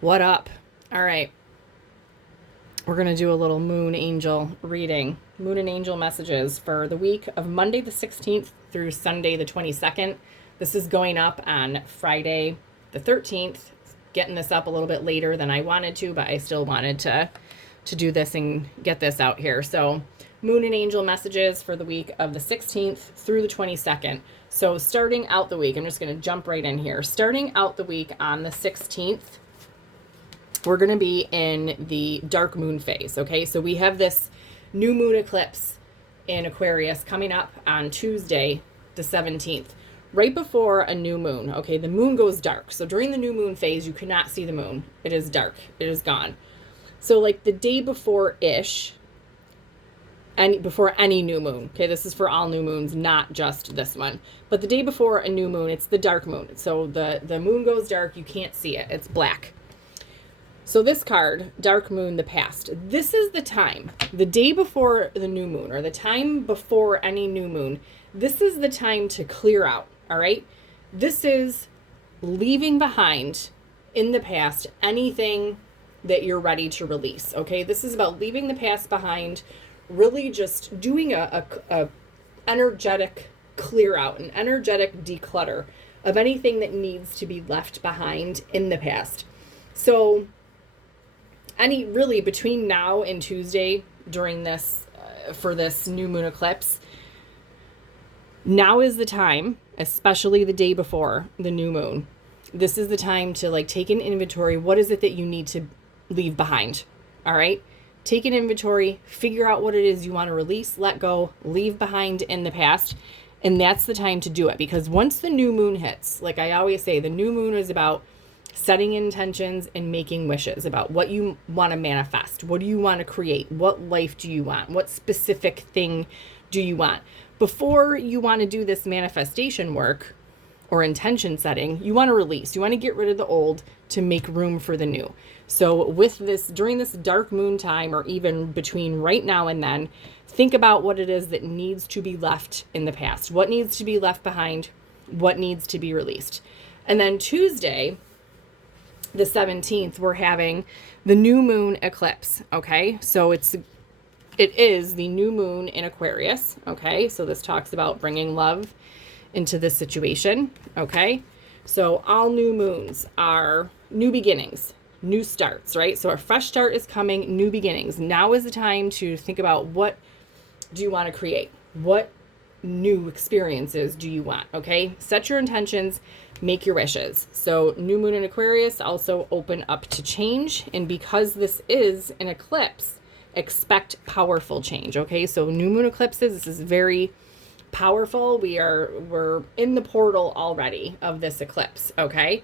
What up? All right. We're going to do a little moon angel reading. Moon and angel messages for the week of Monday the 16th through Sunday the 22nd. This is going up on Friday the 13th. Getting this up a little bit later than I wanted to, but I still wanted to do this and get this out here. So, moon and angel messages for the week of the 16th through the 22nd. So, starting out the week, I'm just going to jump right in here. Starting out the week on the 16th, we're going to be in the dark moon phase. Okay, so we have this new moon eclipse in Aquarius coming up on Tuesday the 17th, right before a new moon. Okay, the moon goes dark, so during the new moon phase you cannot see the moon. It is dark, it is gone. So like the day before ish, and before any new moon. Okay, this is for all new moons, not just this one, but the day before a new moon, it's the dark moon. So the moon goes dark, you can't see it, it's black. So this card, Dark Moon, the past, this is the time, the day before the new moon, or the time before any new moon, this is the time to clear out, all right? This is leaving behind in the past anything that you're ready to release, okay? This is about leaving the past behind, really just doing a energetic clear out, an energetic declutter of anything that needs to be left behind in the past. So really between now and Tuesday during this, for this new moon eclipse, now is the time, especially the day before the new moon. This is the time to like take an inventory. What is it that you need to leave behind? All right. Take an inventory, figure out what it is you want to release, let go, leave behind in the past. And that's the time to do it, because once the new moon hits, like I always say, the new moon is about setting intentions and making wishes about what you want to manifest. What do you want to create? What life do you want? What specific thing do you want? Before you want to do this manifestation work or intention setting, you want to release. You want to get rid of the old to make room for the new. So with this, during this dark moon time, or even between right now and then, think about what it is that needs to be left in the past. What needs to be left behind? What needs to be released? And then Tuesday, the 17th, we're having the new moon eclipse. Okay, so it is the new moon in Aquarius. Okay, so this talks about bringing love into this situation. Okay, so all new moons are new beginnings, new starts, right? So a fresh start is coming, new beginnings. Now is the time to think about, what do you want to create? What new experiences do you want? Okay, set your intentions, make your wishes. So new moon in Aquarius also open up to change, and because this is an eclipse, expect powerful change. Okay, so new moon eclipses, this is very powerful. We're in the portal already of this eclipse. Okay,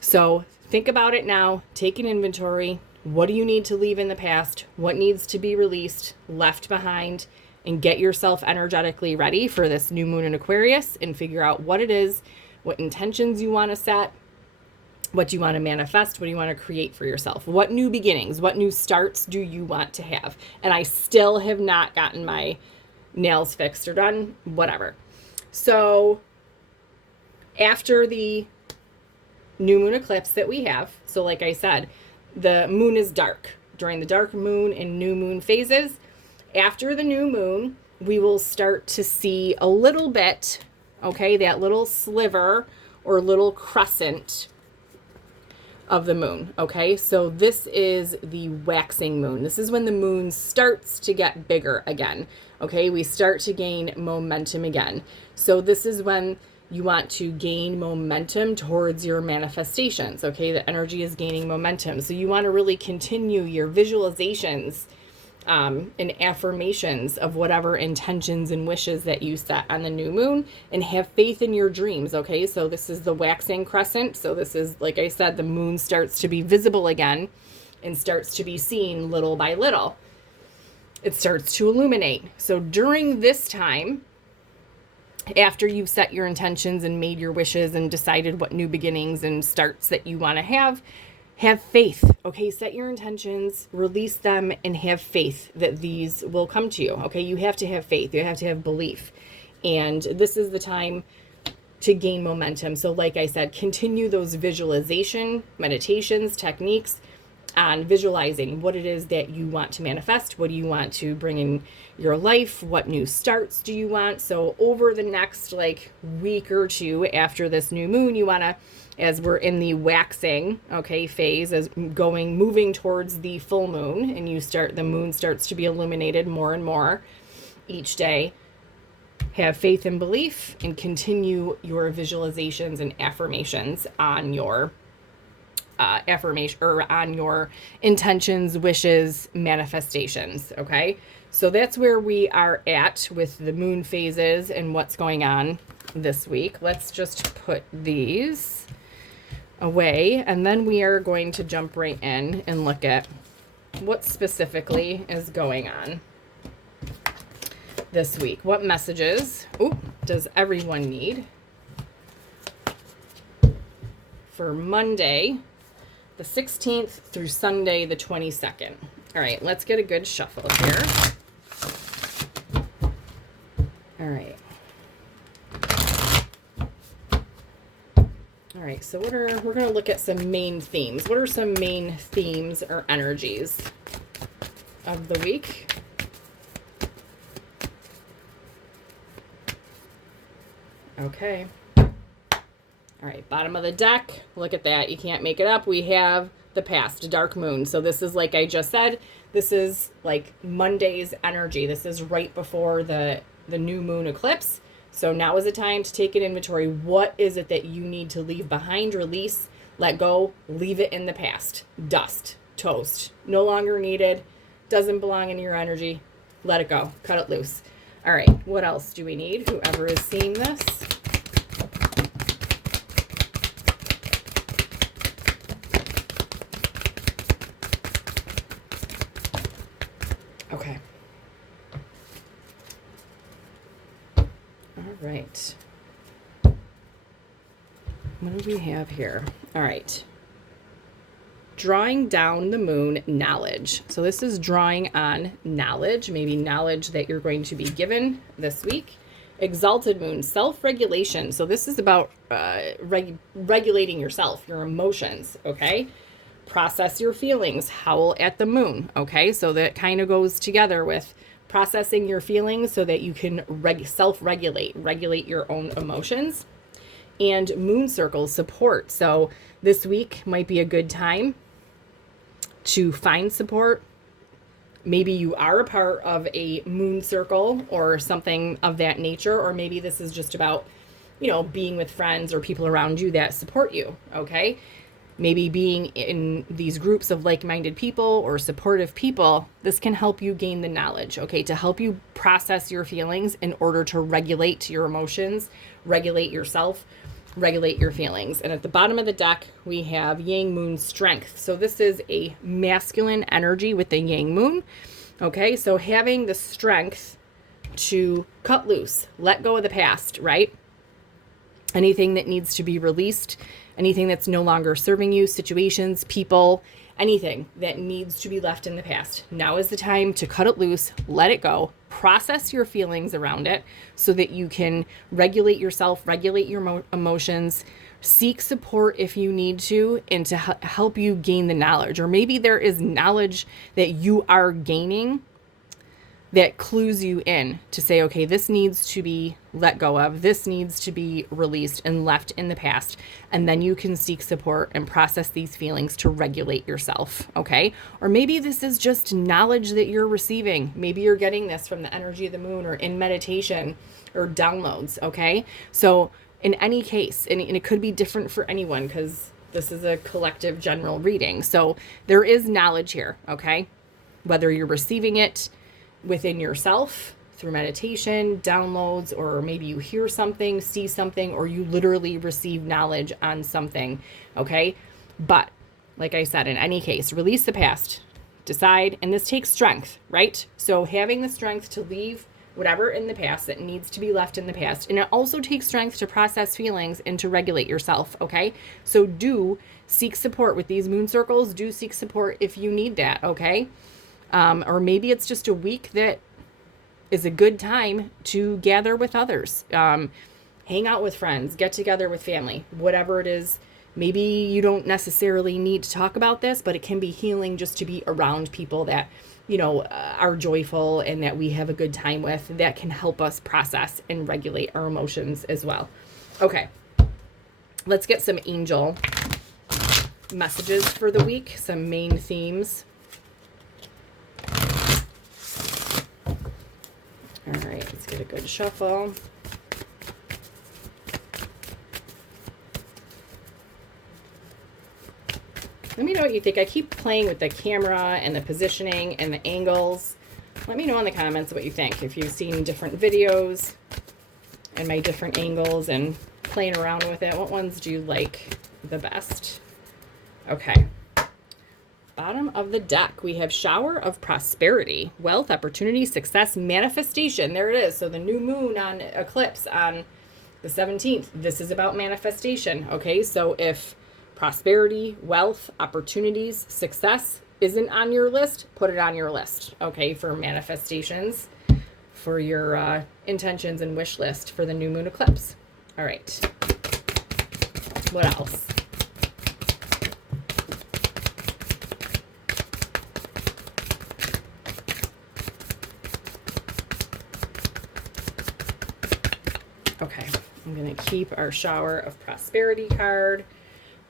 so think about it now, take an inventory. What do you need to leave in the past? What needs to be released, left behind? And get yourself energetically ready for this new moon in Aquarius, and figure out what it is, what intentions you want to set, what you want to manifest, what do you want to create for yourself, what new beginnings, what new starts do you want to have. And I still have not gotten my nails fixed or done, whatever. So after the new moon eclipse that we have, so like I said, the moon is dark during the dark moon and new moon phases. After the new moon, we will start to see a little bit, okay, that little sliver or little crescent of the moon. Okay, so this is the waxing moon. This is when the moon starts to get bigger again. Okay, we start to gain momentum again. So this is when you want to gain momentum towards your manifestations. Okay, the energy is gaining momentum. So you want to really continue your visualizations and affirmations of whatever intentions and wishes that you set on the new moon, and have faith in your dreams. Okay, so this is the waxing crescent. So this is, like I said, the moon starts to be visible again and starts to be seen little by little. It starts to illuminate. So during this time, after you've set your intentions and made your wishes and decided what new beginnings and starts that you want to have faith. Okay, set your intentions, release them, and have faith that these will come to you. Okay, you have to have faith. You have to have belief. And this is the time to gain momentum. So like I said, continue those visualization, meditations, techniques on visualizing what it is that you want to manifest. What do you want to bring in your life? What new starts do you want? So over the next like week or two after this new moon, you want to, as we're in the waxing, phase, as moving towards the full moon, and the moon starts to be illuminated more and more each day. Have faith and belief and continue your visualizations and affirmations on your on your intentions, wishes, manifestations. Okay. So that's where we are at with the moon phases and what's going on this week. Let's just put these away, and then we are going to jump right in and look at what specifically is going on this week. What messages does everyone need for Monday the 16th through Sunday the 22nd? All right, let's get a good shuffle here. All right. All right, so we're going to look at some main themes. What are some main themes or energies of the week? Okay. All right, bottom of the deck. Look at that. You can't make it up. We have the past, dark moon. So this is, like I just said, this is like Monday's energy. This is right before the new moon eclipse. So now is the time to take an inventory. What is it that you need to leave behind, release, let go, leave it in the past? Dust, toast, no longer needed, doesn't belong in your energy. Let it go, cut it loose. All right, what else do we need? Whoever is seeing this. Okay. All right. What do we have here? All right. Drawing down the moon, knowledge. So this is drawing on knowledge, maybe knowledge that you're going to be given this week. Exalted moon, self-regulation. So this is about regulating yourself, your emotions, okay? Process your feelings, howl at the moon, okay? So that kind of goes together with processing your feelings so that you can regulate your own emotions. And moon circles, support. So this week might be a good time to find support. Maybe you are a part of a moon circle or something of that nature, or maybe this is just about, being with friends or people around you that support you, okay? Maybe being in these groups of like-minded people or supportive people, this can help you gain the knowledge, okay, to help you process your feelings in order to regulate your emotions, regulate yourself, regulate your feelings. And at the bottom of the deck, we have Yang Moon strength. So this is a masculine energy with the Yang Moon, okay? So having the strength to cut loose, let go of the past, right? Anything that needs to be released, anything that's no longer serving you, situations, people, anything that needs to be left in the past. Now is the time to cut it loose, let it go, process your feelings around it so that you can regulate yourself, regulate your emotions, seek support if you need to, and to help you gain the knowledge. Or maybe there is knowledge that you are gaining that clues you in to say, okay, this needs to be let go of, this needs to be released and left in the past. And then you can seek support and process these feelings to regulate yourself, okay? Or maybe this is just knowledge that you're receiving. Maybe you're getting this from the energy of the moon or in meditation or downloads, okay? So in any case, and it could be different for anyone because this is a collective general reading. So there is knowledge here, okay? Whether you're receiving it within yourself through meditation, downloads, or maybe you hear something, see something, or you literally receive knowledge on something, okay? But like I said, in any case, release the past, decide, and this takes strength, right? So having the strength to leave whatever in the past that needs to be left in the past. And it also takes strength to process feelings and to regulate yourself, okay? So do seek support with these moon circles. Do seek support if you need that, okay? Or maybe it's just a week that is a good time to gather with others. hang out with friends, get together with family, whatever it is. Maybe you don't necessarily need to talk about this, but it can be healing just to be around people that, are joyful and that we have a good time with. That can help us process and regulate our emotions as well. Okay, let's get some angel messages for the week, some main themes. All right, let's get a good shuffle. Let me know what you think. I keep playing with the camera and the positioning and the angles. Let me know in the comments what you think. If you've seen different videos and my different angles and playing around with it, what ones do you like the best? Okay. Bottom of the deck, we have shower of prosperity, wealth, opportunity, success, manifestation. There it is. So the new moon on eclipse on the 17th, this is about manifestation. Okay, so if prosperity, wealth, opportunities, success isn't on your list, put it on your list, okay, for manifestations, for your intentions and wish list for the new moon eclipse. All right. What else? Okay, I'm going to keep our shower of prosperity card.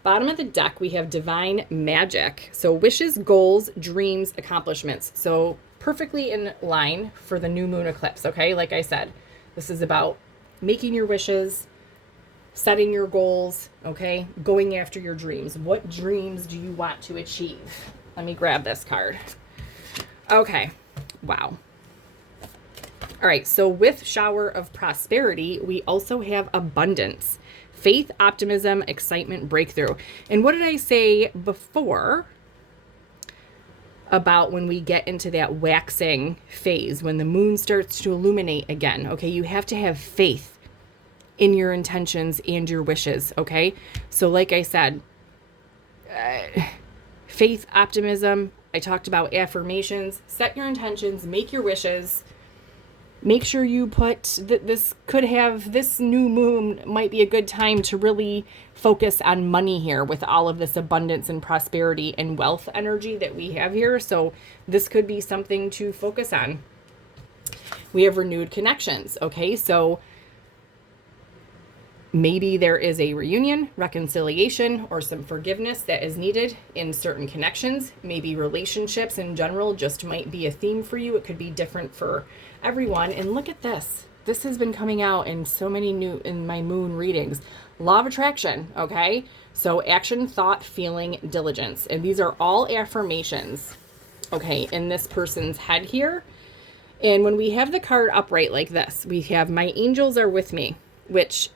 Bottom of the deck, we have divine magic. So wishes, goals, dreams, accomplishments. So perfectly in line for the new moon eclipse, okay? Like I said, this is about making your wishes, setting your goals, okay? Going after your dreams. What dreams do you want to achieve? Let me grab this card. Okay, wow. All right, so with shower of prosperity, we also have abundance. Faith, optimism, excitement, breakthrough. And what did I say before about when we get into that waxing phase, when the moon starts to illuminate again? Okay, you have to have faith in your intentions and your wishes, okay? So like I said, faith, optimism, I talked about affirmations, set your intentions, make your wishes. Make sure you put this new moon might be a good time to really focus on money here with all of this abundance and prosperity and wealth energy that we have here. So this could be something to focus on. We have renewed connections. Okay, so maybe there is a reunion, reconciliation, or some forgiveness that is needed in certain connections. Maybe relationships in general just might be a theme for you. It could be different for everyone. And look at this. This has been coming out in so many in my moon readings. Law of attraction, okay? So action, thought, feeling, diligence. And these are all affirmations, okay, in this person's head here. And when we have the card upright like this, we have my angels are with me, which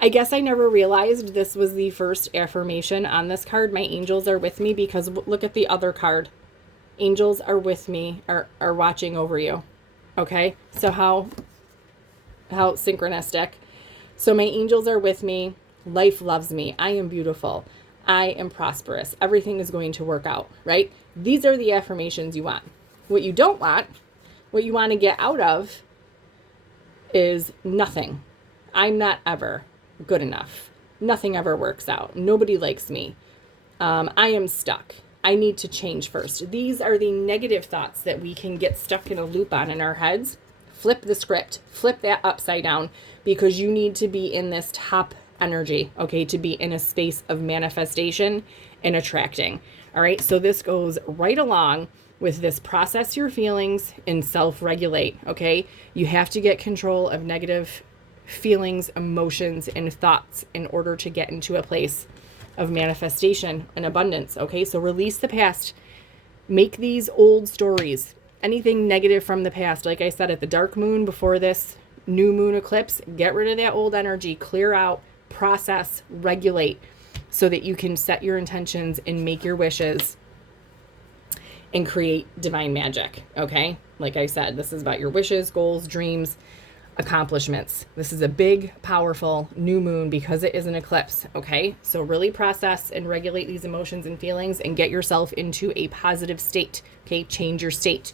I guess I never realized this was the first affirmation on this card. My angels are with me, because look at the other card. Angels are with me, are watching over you. Okay, so how synchronistic. So my angels are with me. Life loves me. I am beautiful. I am prosperous. Everything is going to work out, right? These are the affirmations you want. What you don't want, what you want to get out of, is nothing. I'm not ever good enough. Nothing ever works out. Nobody likes me. I am stuck. I need to change first. These are the negative thoughts that we can get stuck in a loop on in our heads. Flip the script. Flip that upside down, because you need to be in this top energy, okay, to be in a space of manifestation and attracting. All right, so this goes right along with this process your feelings and self-regulate, okay? You have to get control of negative feelings, emotions, and thoughts in order to get into a place of manifestation and abundance, okay? So release the past. Make these old stories, anything negative from the past. Like I said, at the dark moon before this new moon eclipse, get rid of that old energy, clear out, process, regulate, so that you can set your intentions and make your wishes and create divine magic, okay? Like I said, this is about your wishes, goals, dreams, accomplishments. This is a big, powerful new moon because it is an eclipse, okay? So really process and regulate these emotions and feelings and get yourself into a positive state, okay? Change your state.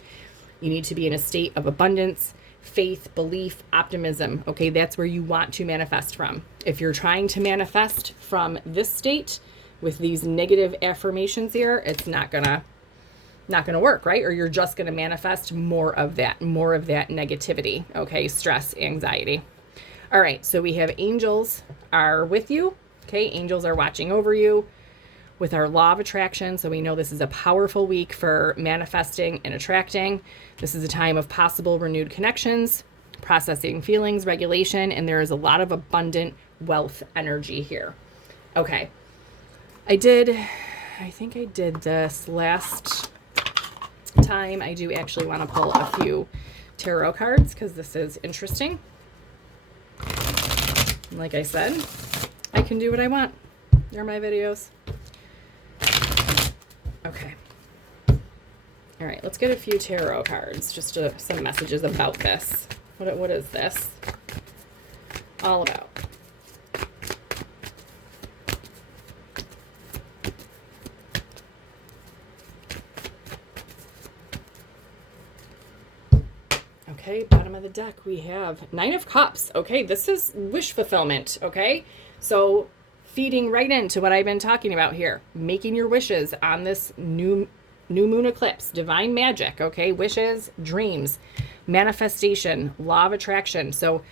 You need to be in a state of abundance, faith, belief, optimism. Okay, that's where you want to manifest from. If you're trying to manifest from this state with these negative affirmations here, it's not gonna work, right? Or you're just gonna manifest more of that negativity. Okay, stress, anxiety. All right, so we have angels are with you. Okay, angels are watching over you with our law of attraction. So we know this is a powerful week for manifesting and attracting. This is a time of possible renewed connections, processing feelings, regulation, and there is a lot of abundant wealth energy here. Okay. I think I did this last time. I do actually want to pull a few tarot cards because this is interesting. Like I said, I can do what I want. They're my videos. Okay. All right, let's get a few tarot cards, just some messages about this. What is this all about? Okay, bottom of the deck, we have Nine of Cups. Okay, this is wish fulfillment, okay? So feeding right into what I've been talking about here, making your wishes on this new moon eclipse, divine magic, okay? Wishes, dreams, manifestation, law of attraction. So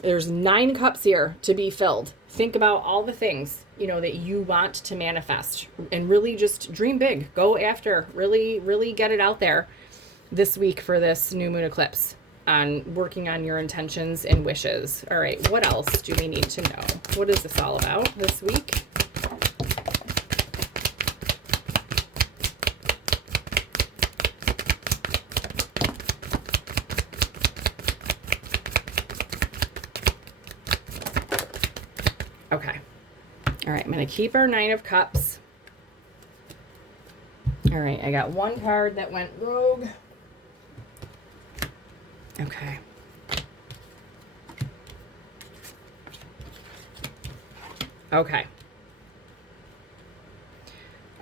there's 9 cups here to be filled. Think about all the things, that you want to manifest and really just dream big. Go after, really, really get it out there this week for this new moon eclipse on working on your intentions and wishes. All right, what else do we need to know? What is this all about this week? Okay. All right, I'm going to keep our 9 of Cups. All right, I got one card that went rogue. Okay. Okay.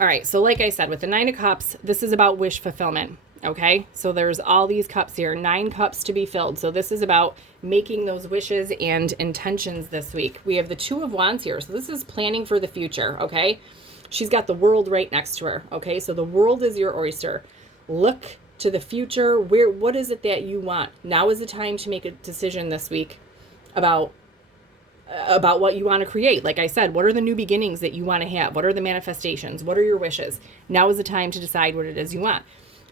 All right, so like I said, with the 9 of Cups, this is about wish fulfillment, okay? So there's all these cups here, 9 cups to be filled. So this is about making those wishes and intentions this week. We have the 2 of Wands here, so this is planning for the future, okay? She's got the world right next to her, okay? So the world is your oyster. Look to the future. What is it that you want? Now is the time to make a decision this week about what you want to create. Like I said, what are the new beginnings that you want to have? What are the manifestations? What are your wishes? Now is the time to decide what it is you want.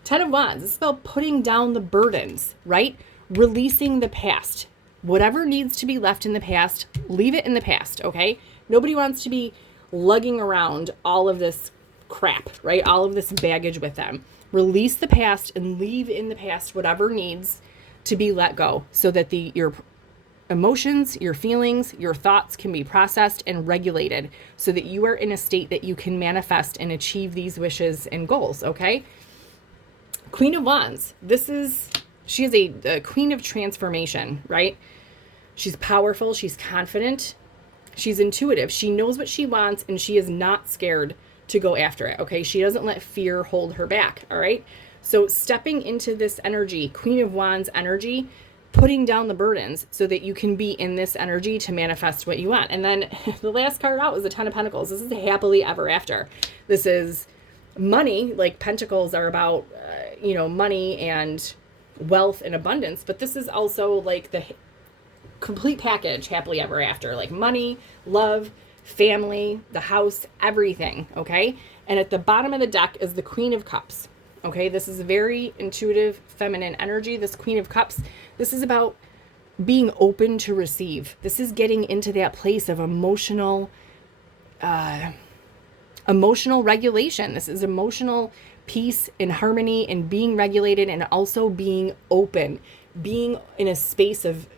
10 of Wands, this is about putting down the burdens, right? Releasing the past. Whatever needs to be left in the past, leave it in the past, okay? Nobody wants to be lugging around all of this crap, right? All of this baggage with them. Release the past and leave in the past whatever needs to be let go so that your emotions, your feelings, your thoughts can be processed and regulated so that you are in a state that you can manifest and achieve these wishes and goals, okay? Queen of Wands, she is a queen of transformation, right? She's powerful, she's confident, she's intuitive, she knows what she wants, and she is not scared to go after it, okay? She doesn't let fear hold her back, all right? So stepping into this energy, Queen of Wands energy, putting down the burdens so that you can be in this energy to manifest what you want. And then the last card out was the 10 of Pentacles. This is happily ever after. This is money, like Pentacles are about, money and wealth and abundance, but this is also like the complete package, happily ever after, like money, love, family, the house, everything, okay? And at the bottom of the deck is the Queen of Cups, okay? This is a very intuitive, feminine energy, this Queen of Cups. This is about being open to receive. This is getting into that place of emotional regulation. This is emotional peace and harmony and being regulated and also being open, being in a space of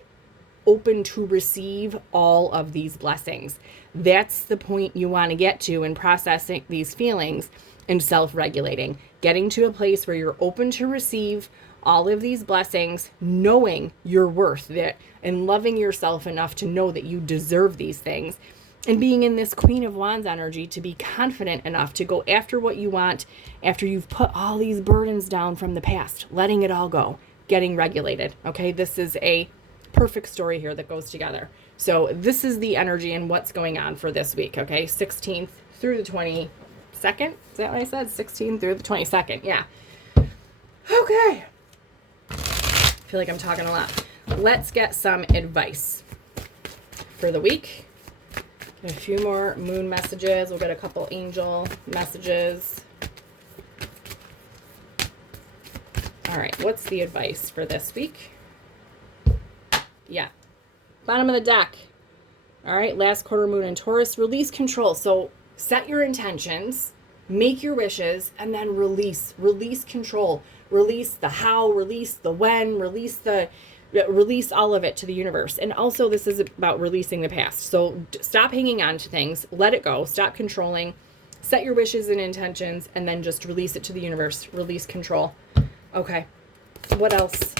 open to receive all of these blessings. That's the point you want to get to in processing these feelings and self-regulating, getting to a place where you're open to receive all of these blessings, knowing your worth that, and loving yourself enough to know that you deserve these things, and being in this Queen of Wands energy to be confident enough to go after what you want after you've put all these burdens down from the past, letting it all go, getting regulated. Okay, this is a perfect story here that goes together. So this is the energy and what's going on for this week. Okay, 16th through the 22nd. Is that what I said? 16th through the 22nd. Yeah. Okay. I feel like I'm talking a lot. Let's get some advice for the week. Get a few more moon messages. We'll get a couple angel messages. All right, what's the advice for this week? Yeah. Bottom of the deck. All right, last quarter moon in Taurus. Release control. So set your intentions, make your wishes, and then release. Release control. Release the how, release the when, release all of it to the universe. And also this is about releasing the past. So stop hanging on to things. Let it go. Stop controlling. Set your wishes and intentions, and then just release it to the universe. Release control. Okay. What else?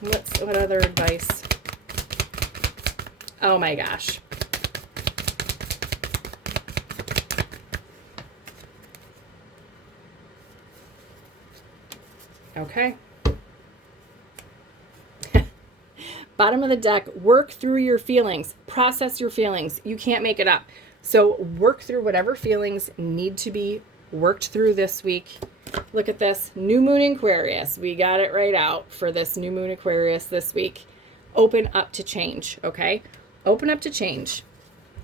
What other advice? Oh my gosh. Okay. Bottom of the deck, work through your feelings. Process your feelings. You can't make it up. So work through whatever feelings need to be worked through this week. Look at this. New moon in Aquarius. We got it right out for this new moon Aquarius this week. Open up to change, okay? Open up to change.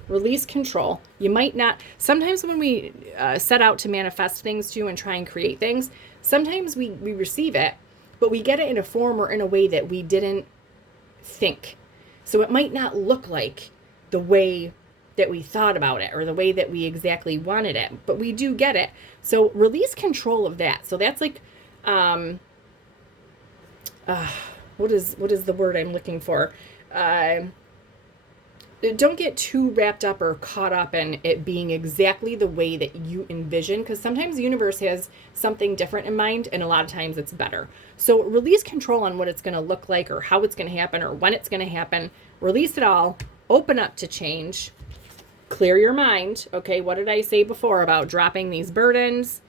Release control. You might not, sometimes when we set out to manifest things too and try and create things, sometimes we receive it, but we get it in a form or in a way that we didn't think. So it might not look like the way that we thought about it or the way that we exactly wanted it, but we do get it. So release control of that. So that's like, what is the word I'm looking for? Don't get too wrapped up or caught up in it being exactly the way that you envision, because sometimes the universe has something different in mind, and a lot of times it's better. So release control on what it's going to look like or how it's going to happen or when it's going to happen. Release it all. Open up to change. Clear your mind. Okay, what did I say before about dropping these burdens?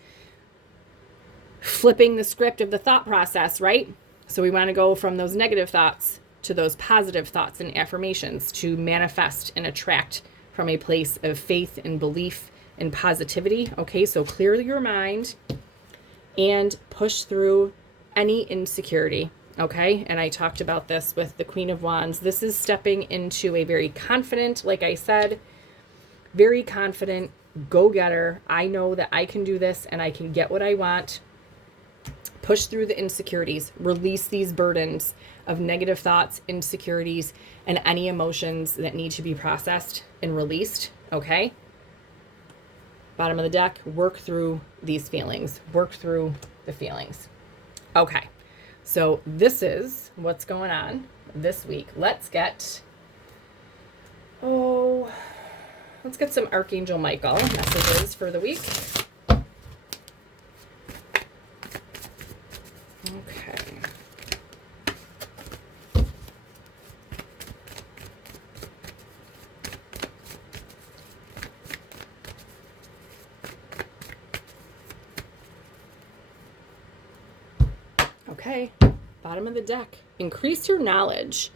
Flipping the script of the thought process, right? So we want to go from those negative thoughts to those positive thoughts and affirmations to manifest and attract from a place of faith and belief and positivity. Okay, so clear your mind and push through any insecurity. Okay, and I talked about this with the Queen of Wands. This is stepping into a very confident, like I said, very confident go-getter. I know that I can do this and I can get what I want. Push through the insecurities, release these burdens of negative thoughts, insecurities, and any emotions that need to be processed and released, okay? Bottom of the deck, work through these feelings. Work through the feelings. Okay, so this is what's going on this week. Let's get some Archangel Michael messages for the week. Okay. Okay, bottom of the deck. Increase your knowledge.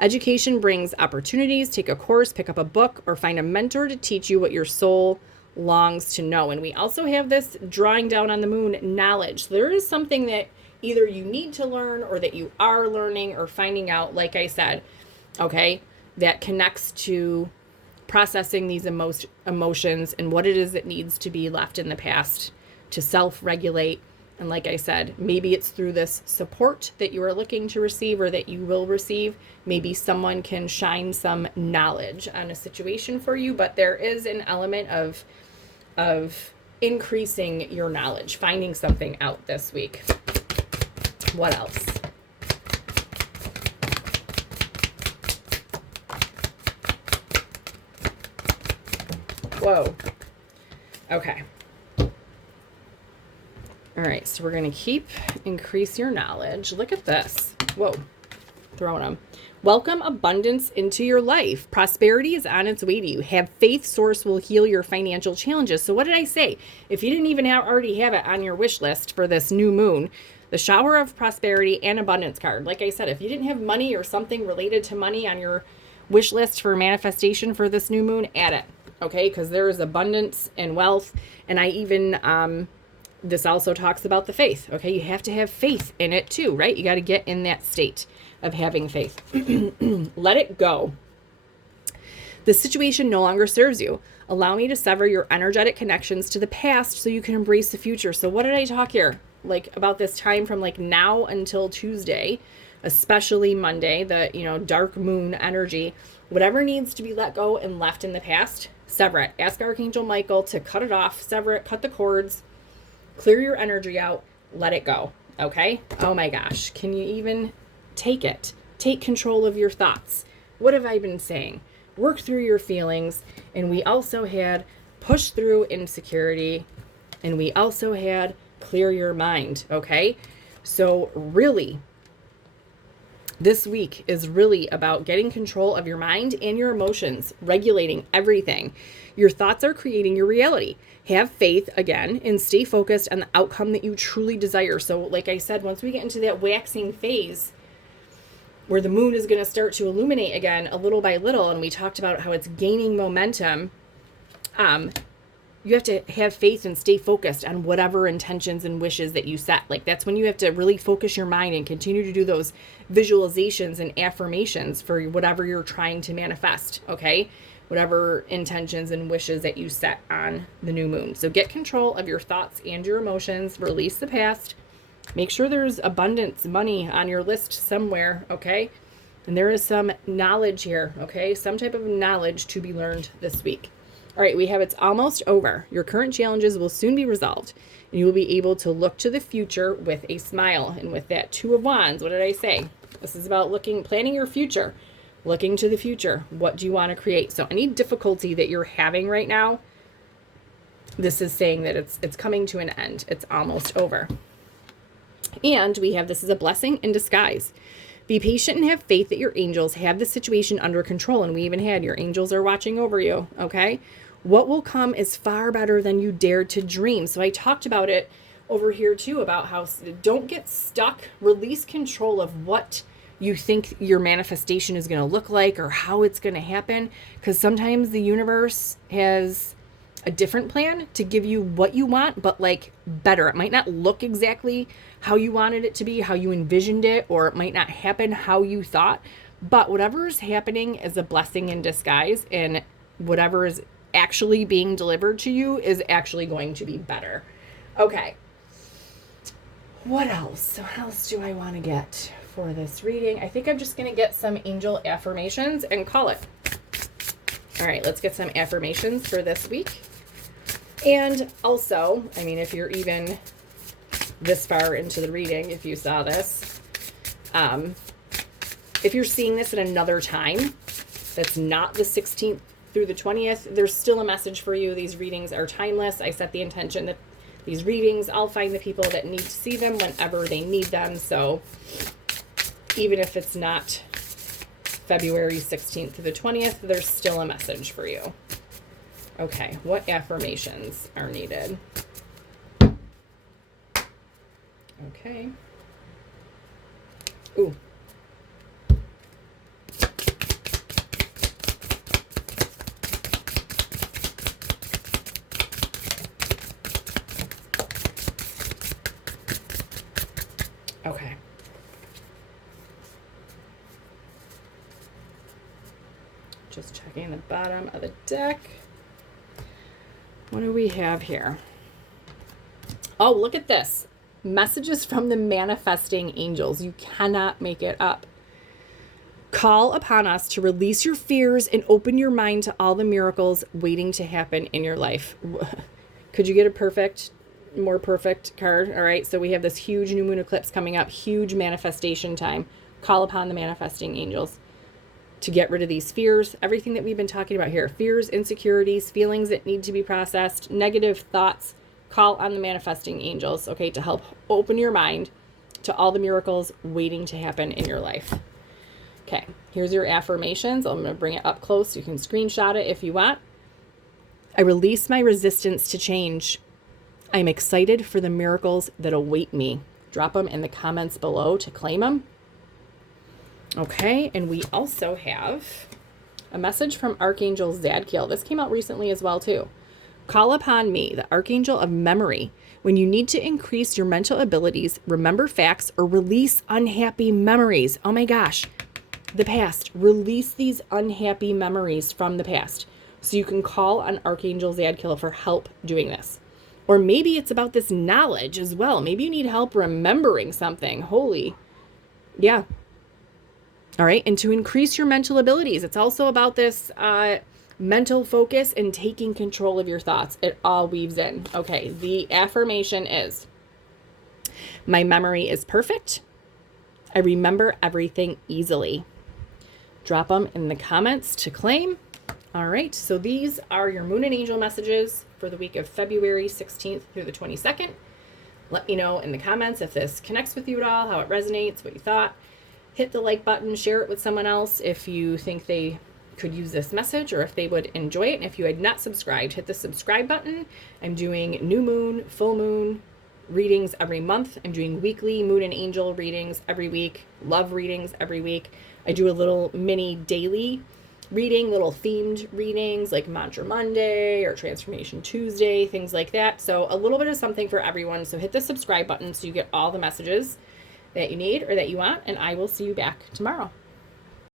Education brings opportunities. Take a course, pick up a book, or find a mentor to teach you what your soul longs to know. And we also have this drawing down on the moon, knowledge. There is something that either you need to learn or that you are learning or finding out, like I said, okay, that connects to processing these emotions and what it is that needs to be left in the past to self-regulate. And like I said, maybe it's through this support that you are looking to receive or that you will receive. Maybe someone can shine some knowledge on a situation for you, but there is an element of increasing your knowledge, finding something out this week. What else? Whoa. Okay. All right, so we're going to increase your knowledge. Look at this. Whoa, throwing them. Welcome abundance into your life. Prosperity is on its way to you. Have faith, source will heal your financial challenges. So what did I say? If you didn't even already have it on your wish list for this new moon, the shower of prosperity and abundance card. Like I said, if you didn't have money or something related to money on your wish list for manifestation for this new moon, add it. Okay, because there is abundance and wealth. And I even this also talks about the faith. Okay, you have to have faith in it too, right? You got to get in that state of having faith. Let it go. The situation no longer serves you. Allow me to sever your energetic connections to the past so you can embrace the future. So what did I talk here? Like about this time from like now until Tuesday, especially Monday, the, dark moon energy, whatever needs to be let go and left in the past, sever it. Ask Archangel Michael to cut it off, sever it, cut the cords, clear your energy out, let it go. Okay? Oh my gosh. Can you even take it? Take control of your thoughts. What have I been saying? Work through your feelings. And we also had push through insecurity. And we also had clear your mind. Okay? So really, this week is really about getting control of your mind and your emotions, regulating everything. Your thoughts are creating your reality. Have faith again and stay focused on the outcome that you truly desire. So like I said, once we get into that waxing phase where the moon is going to start to illuminate again a little by little, and we talked about how it's gaining momentum, you have to have faith and stay focused on whatever intentions and wishes that you set. Like that's when you have to really focus your mind and continue to do those visualizations and affirmations for whatever you're trying to manifest, okay? Whatever intentions and wishes that you set on the new moon. So get control of your thoughts and your emotions, release the past, make sure there's abundance, money on your list somewhere, okay? And there is some knowledge here, okay? Some type of knowledge to be learned this week. All right, we have it's almost over. Your current challenges will soon be resolved, and you will be able to look to the future with a smile. And with that Two of Wands, what did I say? This is about planning your future, looking to the future. What do you want to create? So any difficulty that you're having right now, this is saying that it's coming to an end. It's almost over. And we have this is a blessing in disguise. Be patient and have faith that your angels have the situation under control. And we even had your angels are watching over you, okay? What will come is far better than you dared to dream. So I talked about it over here too, about how don't get stuck. Release control of what you think your manifestation is going to look like or how it's going to happen. Because sometimes the universe has a different plan to give you what you want, but like better. It might not look exactly how you wanted it to be, how you envisioned it, or it might not happen how you thought, but whatever is happening is a blessing in disguise, and whatever is actually being delivered to you is actually going to be better. Okay. What else? What else do I want to get for this reading? I think I'm just going to get some angel affirmations and call it. All right, let's get some affirmations for this week. And also, I mean, if you're even this far into the reading, if you saw this, if you're seeing this at another time, that's not the 16th through the 20th, there's still a message for you. These readings are timeless. I set the intention that these readings, I'll find the people that need to see them whenever they need them. So even if it's not February 16th to the 20th, there's still a message for you. Okay, what affirmations are needed? Okay. Ooh. Okay. Just checking the bottom of the deck. What do we have here? Oh, look at this. Messages from the manifesting angels. You cannot make it up. Call upon us to release your fears and open your mind to all the miracles waiting to happen in your life. Could you get a more perfect card? All right. So we have this huge new moon eclipse coming up, huge manifestation time. Call upon the manifesting angels to get rid of these fears, everything that we've been talking about here, fears, insecurities, feelings that need to be processed, negative thoughts. Call on the manifesting angels, okay, to help open your mind to all the miracles waiting to happen in your life. Okay, here's your affirmations. I'm going to bring it up close. You can screenshot it if you want. I release my resistance to change. I'm excited for the miracles that await me. Drop them in the comments below to claim them. Okay, and we also have a message from Archangel Zadkiel. This came out recently as well, too. Call upon me, the Archangel of Memory, when you need to increase your mental abilities, remember facts, or release unhappy memories. Oh my gosh, the past. Release these unhappy memories from the past. So you can call on Archangel Zadkiel for help doing this. Or maybe it's about this knowledge as well. Maybe you need help remembering something. Holy, yeah. All right, and to increase your mental abilities, it's also about this mental focus and taking control of your thoughts. It all weaves in. Okay, the affirmation is, my memory is perfect. I remember everything easily. Drop them in the comments to claim. All right, so these are your Moon and Angel messages for the week of February 16th through the 22nd. Let me know in the comments if this connects with you at all, how it resonates, what you thought. Hit the like button, share it with someone else if you think they could use this message or if they would enjoy it. And if you had not subscribed, hit the subscribe button. I'm doing new moon, full moon readings every month. I'm doing weekly Moon and Angel readings every week, love readings every week. I do a little mini daily reading, little themed readings like Mantra Monday or Transformation Tuesday, things like that. So a little bit of something for everyone. So hit the subscribe button so you get all the messages that you need or that you want, and I will see you back tomorrow.